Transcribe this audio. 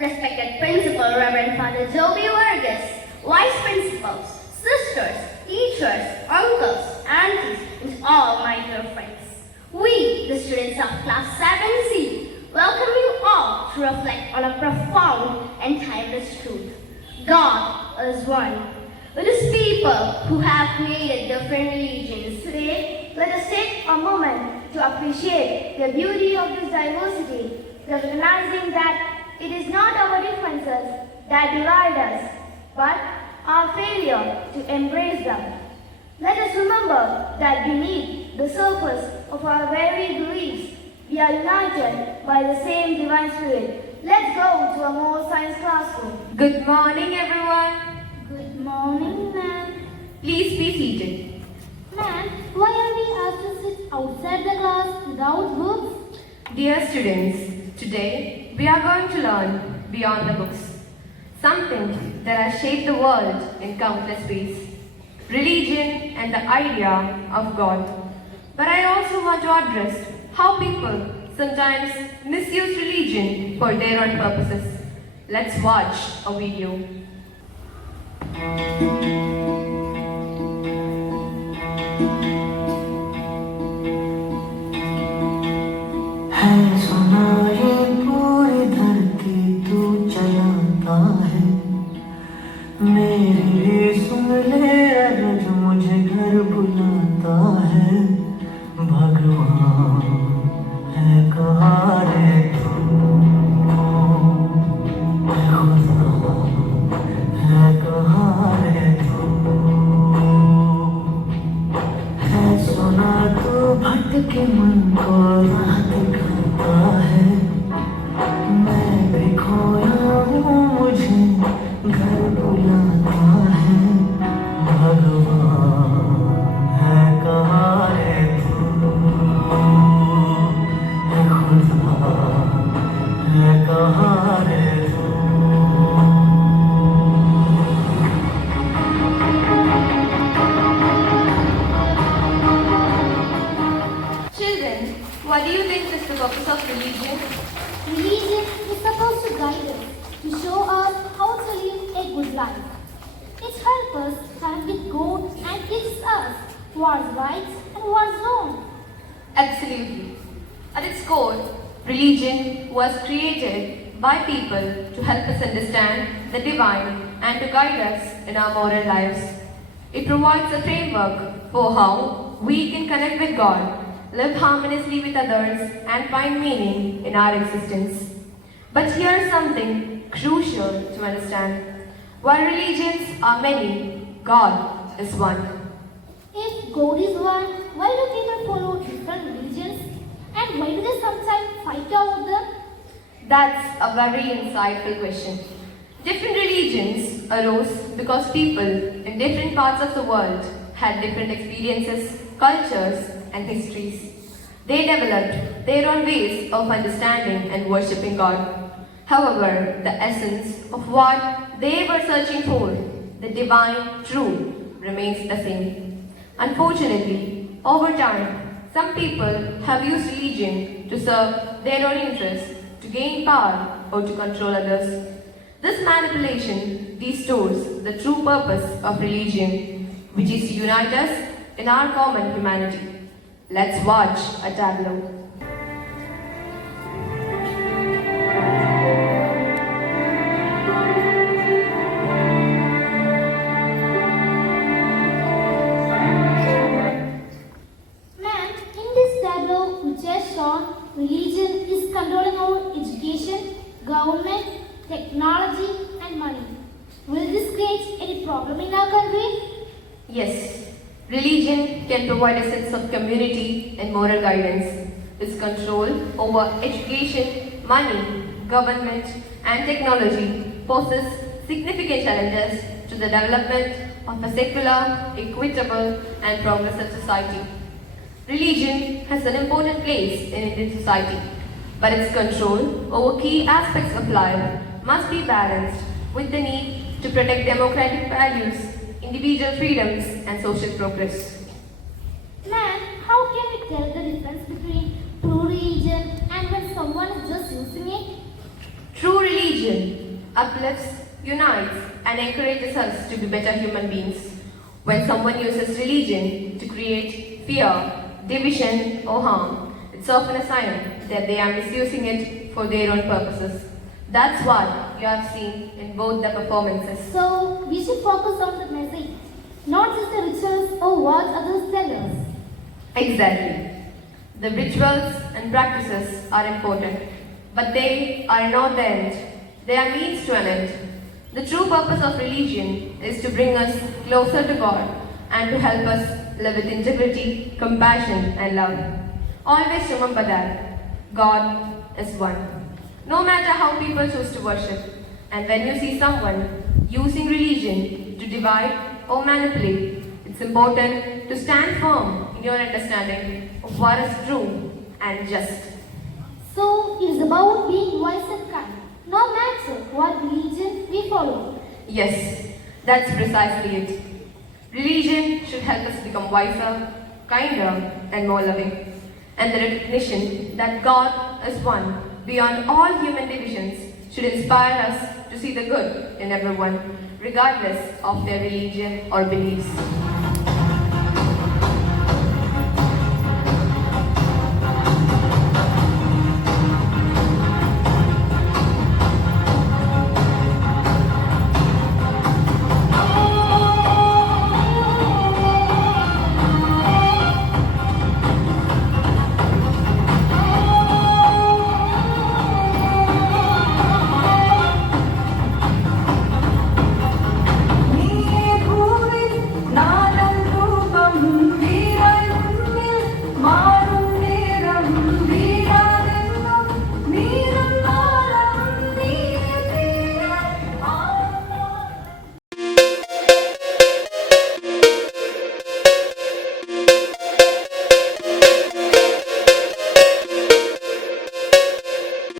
respected Principal Reverend Father Joby Vargas, Vice Principals, sisters, teachers, uncles, aunties, and all my dear friends. We, the students of Class 7C, welcome you all to reflect on a profound and timeless truth. God is one. It is people who have created different religions. Today, let us take a moment to appreciate the beauty of this diversity, recognizing that it is not our differences that divide us, but our failure to embrace them. Let us remember that beneath the surface of our varied beliefs, we are united by the same divine spirit. Let's go to a more science classroom. Good morning, everyone. Good morning, ma'am. Please be seated. Ma'am, why are we asked to sit outside the class without books? Dear students, today we are going to learn beyond the books. Something that has shaped the world in countless ways. Religion and the idea of God. But I also want to address how people sometimes misuse religion for their own purposes. Let's watch a video. है सुना ये पूरी धरती तू चलाता है मेरी भी सुन ले अरज मुझे घर बुलाता है भगवान है कहाँ रे तू है खुदा है कहाँ रे तू है सुना तू भटके मन को राह दिखाता है मैं भी खोया हूँ मुझे घर बुलाता है भगवान है कहाँ रे तू है खुदा है कहाँ रे तू Children, what do you think is the purpose of religion? Religion is supposed to guide us, to show us how to live a good life. It helps us stand with God and teaches us what's right and what's wrong. Absolutely. At its core, religion was created by people to help us understand the divine and to guide us in our moral lives. It provides a framework for how we can connect with God, live harmoniously with others, and find meaning in our existence. But here's something crucial to understand. While religions are many, God is one. If God is one, why do people follow different religions? And why do they sometimes fight over them? That's a very insightful question. Different religions arose because people in different parts of the world had different experiences, cultures, and histories. They developed their own ways of understanding and worshipping God. However, the essence of what they were searching for, the divine truth, remains the same. Unfortunately, over time, some people have used religion to serve their own interests, to gain power, or to control others. This manipulation distorts the true purpose of religion, which is to unite us in our common humanity. Let's watch a tableau. Man, in this tableau which has shown, religion is controlling our education, government, technology and money. Will this create any problem in our country? Yes, religion can provide a sense of community and moral guidance. Its control over education, money, government, and technology poses significant challenges to the development of a secular, equitable, and progressive society. Religion has an important place in Indian society, but its control over key aspects of life must be balanced with the need to protect democratic values, individual freedoms, and social progress. Man, how can we tell the difference between true religion and when someone is just using it? True religion uplifts, unites, and encourages us to be better human beings. When someone uses religion to create fear, division, or harm, it's often a sign that they are misusing it for their own purposes. That's what you have seen in both the performances. So we should focus on the message, not just the rituals or what others tell us. Exactly. The rituals and practices are important, but they are not the end. They are means to an end. The true purpose of religion is to bring us closer to God and to help us live with integrity, compassion, and love. Always remember that God is one. No matter how people choose to worship, and when you see someone using religion to divide or manipulate, it's important to stand firm in your understanding of what is true and just. So it is about being wise and kind, no matter what religion we follow. Yes, that's precisely it. Religion should help us become wiser, kinder, and more loving. And the recognition that God is one beyond all human divisions should inspire us to see the good in everyone, regardless of their religion or beliefs.